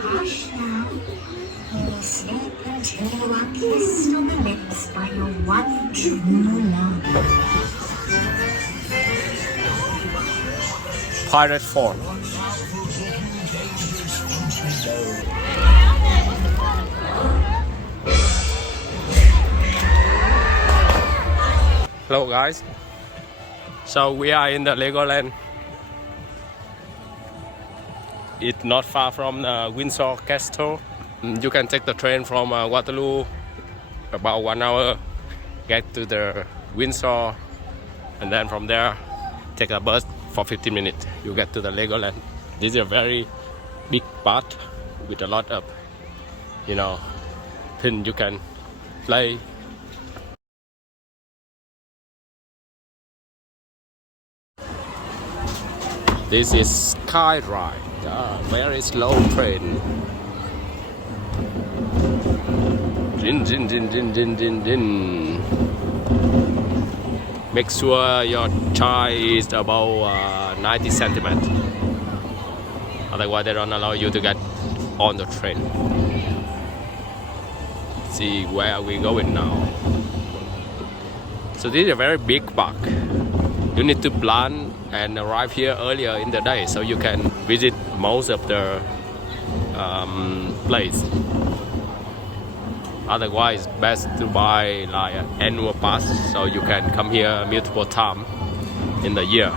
Hush now. You'll sleep until you are kissed on the lips by your one true love. Pirate Fort. Hello guys. So we are in the Legoland. It's not far from the Windsor Castle. You can take the train from Waterloo, about 1 hour, get to the Windsor, and then from there take a bus for 15 minutes. You get to the Legoland. This is a very big park with a lot of, things you can play. This is Sky Ride, very slow train. Din, din, din, din, din, din, din. Make sure your child is about 90 centimeters. Otherwise, they don't allow you to get on the train. See where we going now. So this is a very big park. You need to plan and arrive here earlier in the day so you can visit most of the place. Otherwise, it's best to buy like an annual pass so you can come here multiple times in the year.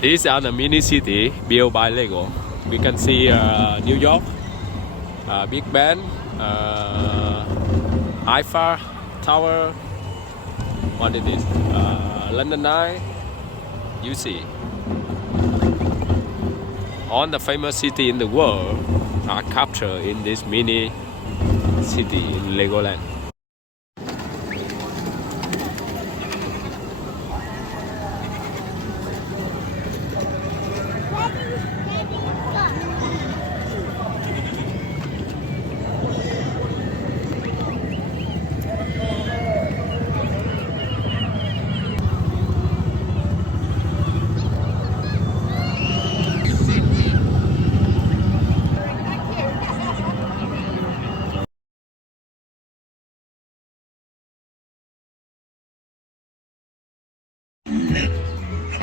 These are the mini city built by Lego. We can see New York, Big Ben, Eiffel Tower. What is this? London Eye. You see, all the famous city in the world are captured in this mini city in Legoland.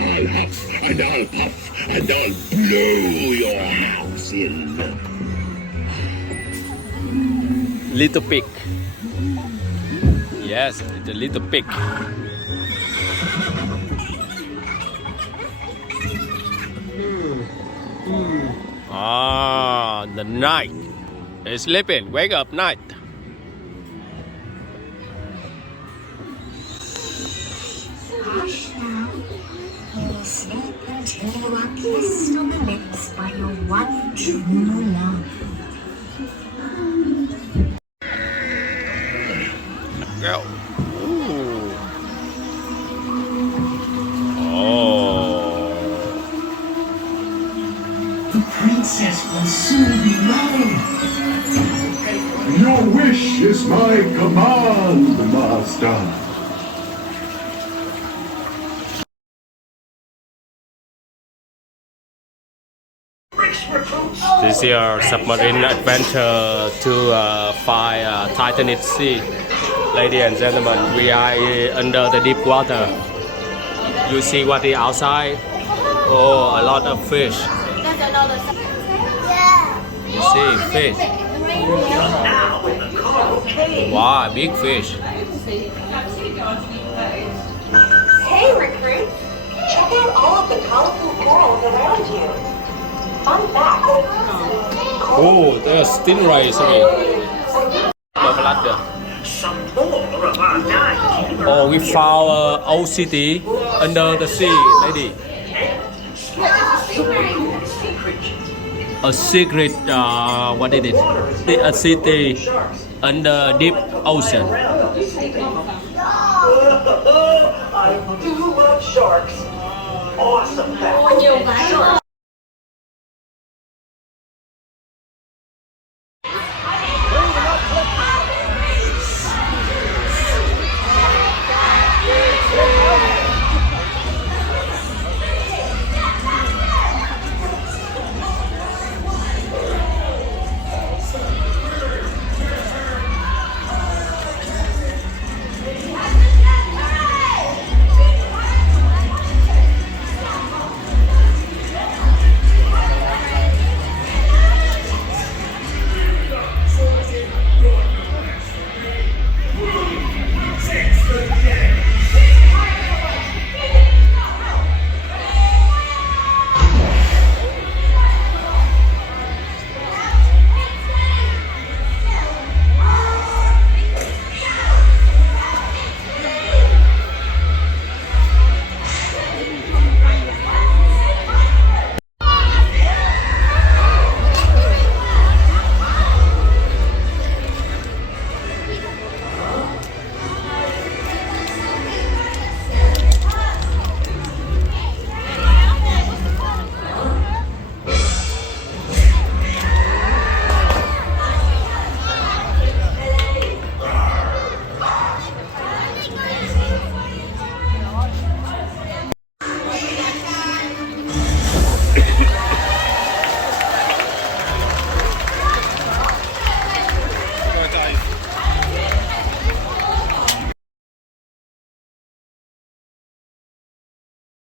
I'll huff and I'll puff and I'll blow your house in. Little pig. Yes, the little pig. Ah, the night. It's sleeping. Wake up, night. Hush now. You'll sleep until you are kissed on the lips by your one true love. Go. Ooh. Oh. The princess will soon be mine. Your wish is my command, master. This is your submarine adventure to find Titanic Sea. Ladies and gentlemen, we are under the deep water. You see what is outside? Oh, a lot of fish. You see fish. Wow, big fish. Hey recruits, check out all of the colorful corals around you. Fun fact. Oh, there's stingrays. Oh, we found old city under the sea, lady. A secret, what is it? A city under deep ocean. I do love sharks. Awesome fact.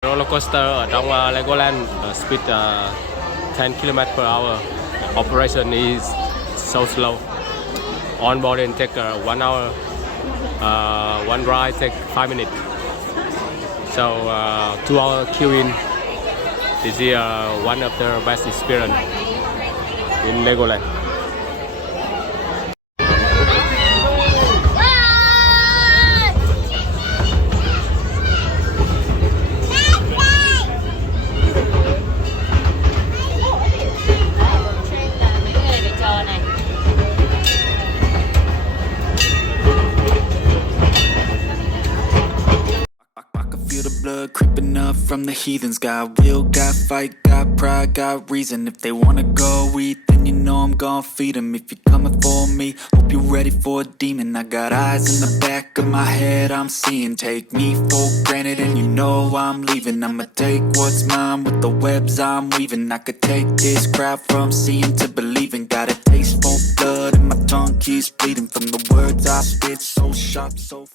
Roller coaster ở trong Legoland speed 10 km/h. Operation is so slow. On boarding take 1 hour. One ride take 5 minutes. So 2 hour queuing. This is one of the best experience in Legoland. Creeping up from the heathens. Got will, got fight, got pride, got reason. If they wanna go eat, then you know I'm gon' feed them. If you're coming for me, hope you're ready for a demon. I got eyes in the back of my head, I'm seeing. Take me for granted and you know I'm leaving. I'ma take what's mine with the webs I'm weaving. I could take this crowd from seeing to believing. Got a taste for blood and my tongue keeps bleeding from the words I spit, so sharp, so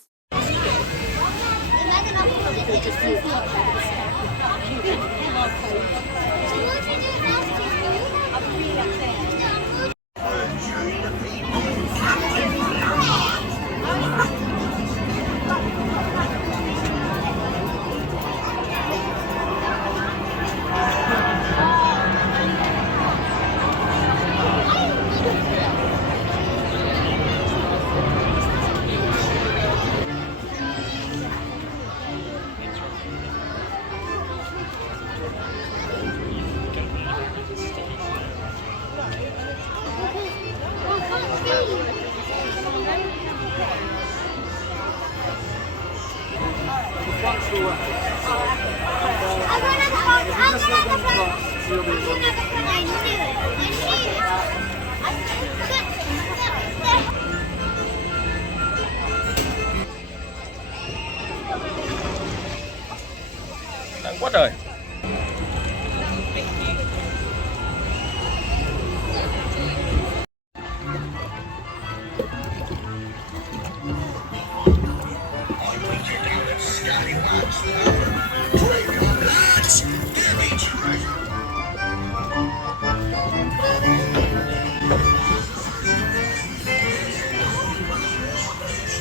Nặng quá trời.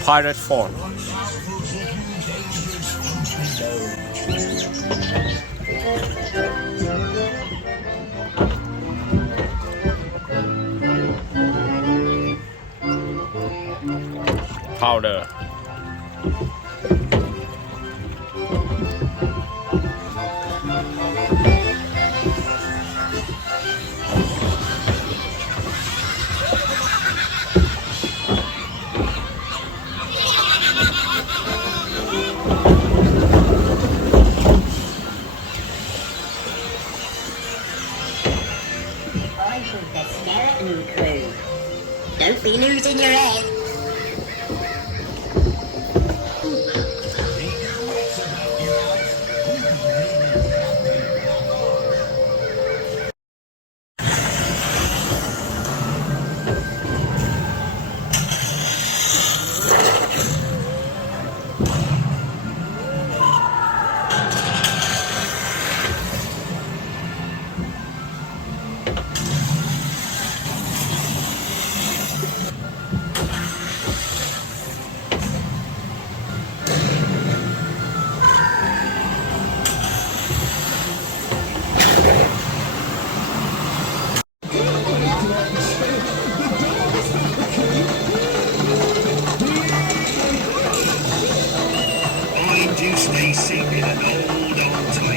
Pirate Fort. Powder. be losing your head. I do stay secret and hold on tight.